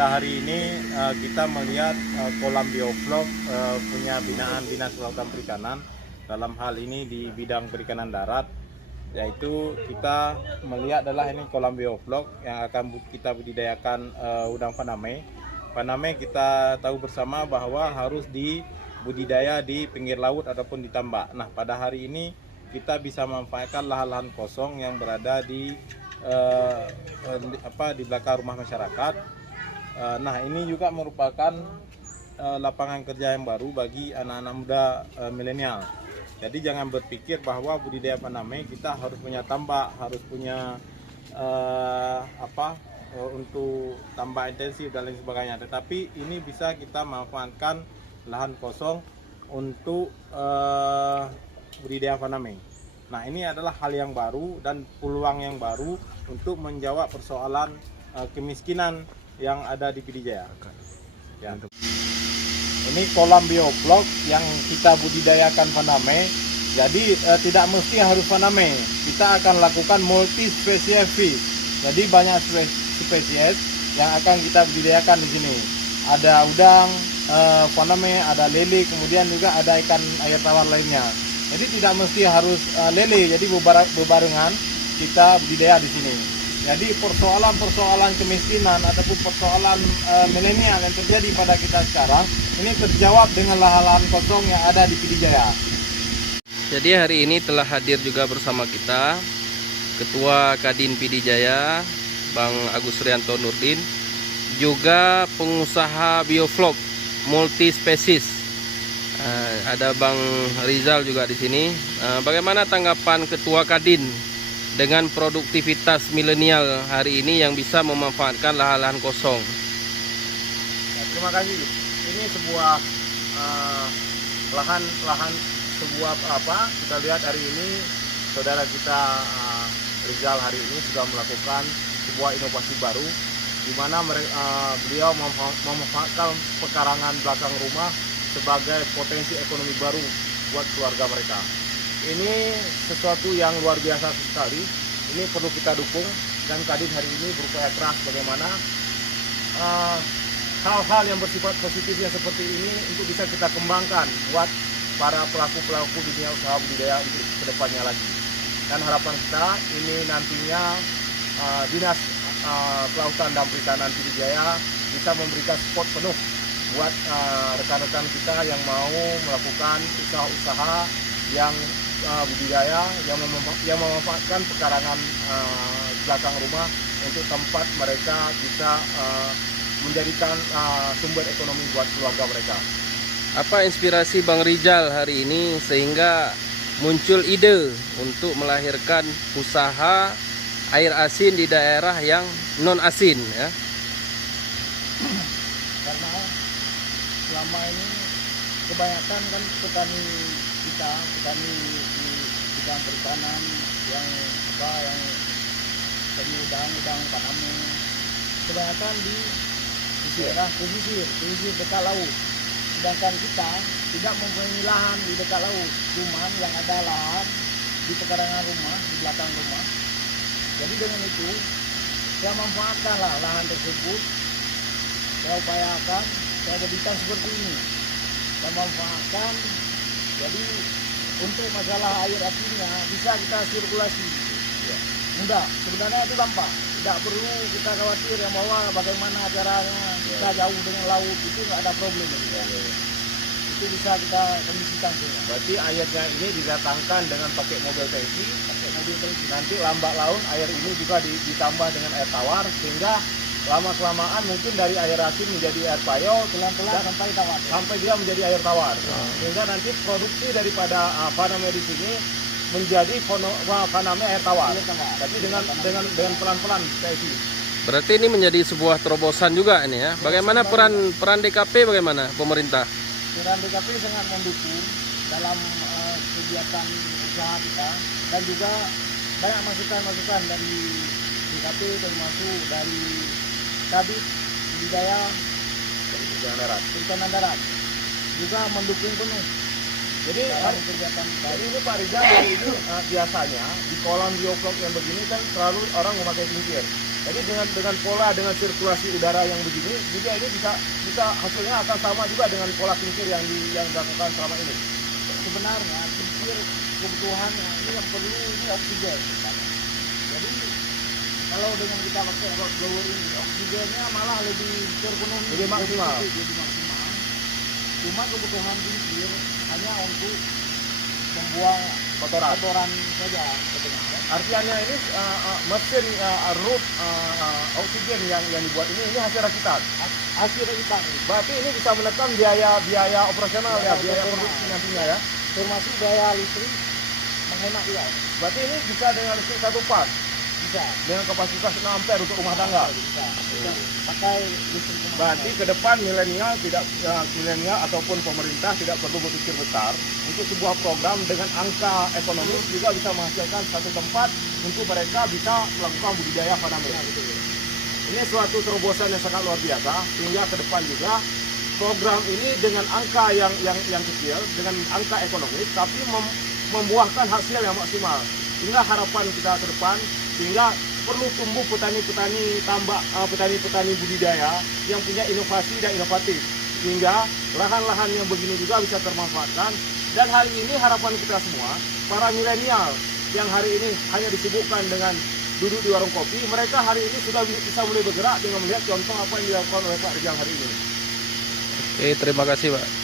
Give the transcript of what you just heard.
pada hari ini kita melihat kolam bioflok punya binaan Dinas Kelautan Perikanan. Dalam hal ini di bidang perikanan darat, yaitu kita melihat adalah ini kolam bioflok yang akan kita budidayakan udang faname. Faname kita tahu bersama bahwa harus dibudidaya di pinggir laut ataupun di tambak. Nah, pada hari ini kita bisa memanfaatkan lahan-lahan kosong yang berada di belakang rumah masyarakat. Nah, ini juga merupakan lapangan kerja yang baru bagi anak-anak muda milenial. Jadi jangan berpikir bahwa budidaya faname kita harus punya tambak, harus punya untuk tambak intensif dan lain sebagainya. Tetapi ini bisa kita manfaatkan lahan kosong untuk budidaya faname. Nah, ini adalah hal yang baru dan peluang yang baru untuk menjawab persoalan kemiskinan yang ada di Pidijaya. Ya. Ini kolam bioflok yang kita budidayakan faname. Jadi tidak mesti harus faname. Kita akan lakukan multi spesies fish. Jadi banyak spesies yang akan kita budidayakan di sini. Ada udang, faname, ada lele, kemudian juga ada ikan air tawar lainnya. Jadi tidak mesti harus lele, jadi bebarengan kita budidaya di sini. Jadi persoalan kemiskinan ataupun persoalan milenial yang terjadi pada kita sekarang ini terjawab dengan lahan-lahan kosong yang ada di Pidijaya. Jadi hari ini telah hadir juga bersama kita Ketua Kadin Pidijaya, Bang Agus Rianto Nurdin, juga pengusaha bioflok multi spesies. Ada Bang Rizal juga di sini. Bagaimana tanggapan Ketua Kadin dengan produktivitas milenial hari ini yang bisa memanfaatkan lahan-lahan kosong? Ya, terima kasih. Ini sebuah lahan sebuah kita lihat hari ini saudara kita Rizal hari ini sudah melakukan sebuah inovasi baru di mana beliau memanfaatkan pekarangan belakang rumah sebagai potensi ekonomi baru buat keluarga mereka. Ini sesuatu yang luar biasa sekali. Ini perlu kita dukung dan Kadin hari ini berupaya keras bagaimana hal-hal yang bersifat positifnya seperti ini untuk bisa kita kembangkan buat para pelaku-pelaku dunia usaha budidaya untuk kedepannya lagi. Dan harapan kita ini nantinya Dinas Kelautan dan Perikanan Pidijaya bisa memberikan support penuh buat rekan-rekan kita yang mau melakukan usaha-usaha yang budidaya yang memanfaatkan pekarangan belakang rumah untuk tempat mereka bisa menjadikan sumber ekonomi buat keluarga mereka. Apa inspirasi Bang Rizal hari ini sehingga muncul ide untuk melahirkan usaha air asin di daerah yang non asin ya? Karena selama ini kebanyakan kan petani di bidang perikanan yang udang faname kebanyakan di daerah pesisir dekat laut. Sedangkan kita tidak mempunyai lahan di dekat laut, cuman yang ada lahan di pekarangan rumah, di belakang rumah. Jadi dengan itu saya manfaatkanlah lahan tersebut, saya upayakan saya jadikan seperti ini, saya manfaatkan. Jadi untuk masalah air asinnya bisa kita sirkulasi, mudah. Sebenarnya itu gampang, tidak perlu kita khawatir yang bahwa bagaimana caranya kita jauh dengan laut, itu nggak ada problem. Itu bisa kita kondisikan. Berarti airnya ini didatangkan dengan pakai mobil tangki, nanti lambat laun air ini juga ditambah dengan air tawar sehingga lama-kelamaan mungkin dari air asin menjadi air payo, pelan-pelan sampai dia menjadi air tawar. Sehingga nanti produksi daripada faname di sini menjadi faname air tawar. Tapi dengan pelan-pelan kayak gitu. Berarti ini menjadi sebuah terobosan juga ini ya. Bagaimana peran DKP, bagaimana pemerintah? Peran DKP sangat mendukung dalam kegiatan usaha kita dan juga banyak masukan dari DKP termasuk dari Kadin Budidaya Perikanan Darat juga mendukung penuh. Jadi kegiatan ini Pak Rizal ini biasanya di kolam bioflok yang begini kan selalu orang memakai kincir. Jadi dengan pola, dengan sirkulasi udara yang begini, juga ini bisa hasilnya akan sama juga dengan pola kincir yang dilakukan selama ini. Sebenarnya kincir kebutuhan ini yang perlu ini oksigen. Jadi kalau dengan kita pakai rod blower ini, oksigennya malah lebih terpenuhi, Lebih maksimal. Lebih maksimal. Cuma kebutuhan kincir hanya untuk membuang kotoran saja, katanya. Artinya ini mesin root oksigen yang dibuat ini hasil rakitan. Hasil kita Berarti ini bisa menekan biaya operasional ya, biaya operasional. produksi nantinya ya. termasuk daya listrik menghemat juga. Berarti ini bisa dengan listrik satu pas Bisa. dengan kapasitas 6 ampere untuk rumah tangga. Bisa. Pakai listrik rumah Berarti tangga. ke depan milenial ataupun pemerintah tidak perlu berpikir besar untuk sebuah program dengan angka ekonomi juga bisa menghasilkan satu tempat untuk mereka bisa melakukan budidaya faname. Ini suatu terobosan yang sangat luar biasa sehingga ke depan juga program ini dengan angka yang kecil, dengan angka ekonomis tapi membuahkan hasil yang maksimal. Sehingga harapan kita ke depan sehingga perlu tumbuh petani-petani tambak, petani-petani budidaya yang punya inovasi dan inovatif sehingga lahan-lahan yang begini juga bisa termanfaatkan. Dan hari ini harapan kita semua para milenial yang hari ini hanya disibukkan dengan duduk di warung kopi, mereka hari ini sudah bisa mulai bergerak dengan melihat contoh apa yang dilakukan oleh Pak Rijal hari ini. Oke, terima kasih Pak.